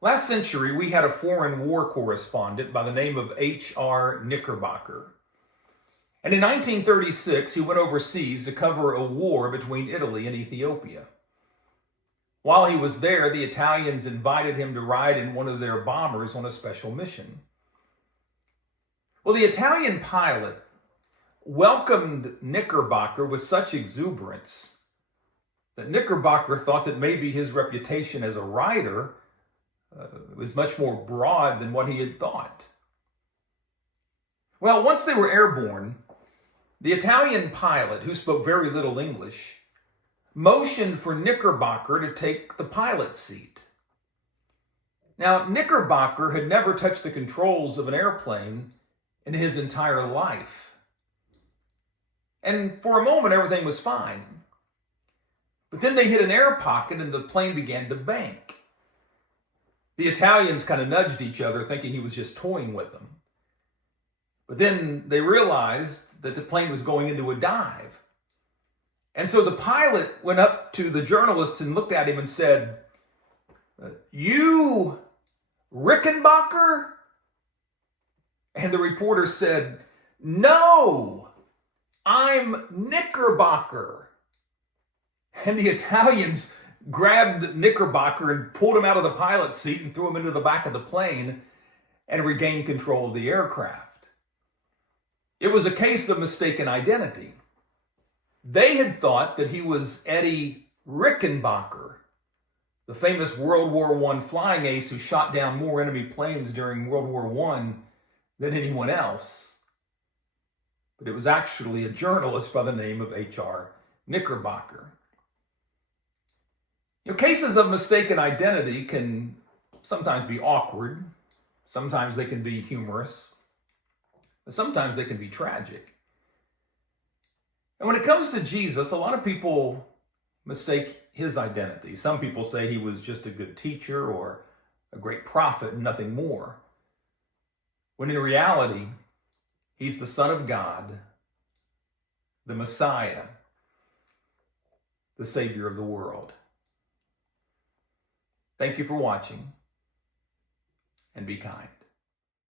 Last century, we had a foreign war correspondent by the name of H.R. Knickerbocker. And in 1936, he went overseas to cover a war between Italy and Ethiopia. While he was there, the Italians invited him to ride in one of their bombers on a special mission. Well, the Italian pilot welcomed Knickerbocker with such exuberance that Knickerbocker thought that maybe his reputation as a rider was much more broad than what he had thought. Well, once they were airborne, the Italian pilot, who spoke very little English, motioned for Knickerbocker to take the pilot's seat. Now, Knickerbocker had never touched the controls of an airplane in his entire life. And for a moment, everything was fine. But then they hit an air pocket and the plane began to bank. The Italians kind of nudged each other, thinking he was just toying with them. But then they realized that the plane was going into a dive. And so the pilot went up to the journalist and looked at him and said, "You, Rickenbacker?" And the reporter said, "No, I'm Knickerbocker." And the Italians grabbed Knickerbocker and pulled him out of the pilot's seat and threw him into the back of the plane and regained control of the aircraft. It was a case of mistaken identity. They had thought that he was Eddie Rickenbacker, the famous World War I flying ace who shot down more enemy planes during World War I than anyone else. But it was actually a journalist by the name of H.R. Knickerbocker. Cases of mistaken identity can sometimes be awkward, sometimes they can be humorous, but sometimes they can be tragic. And when it comes to Jesus, a lot of people mistake his identity. Some people say he was just a good teacher or a great prophet and nothing more, when in reality, he's the Son of God, the Messiah, the Savior of the world. Thank you for watching, and be kind.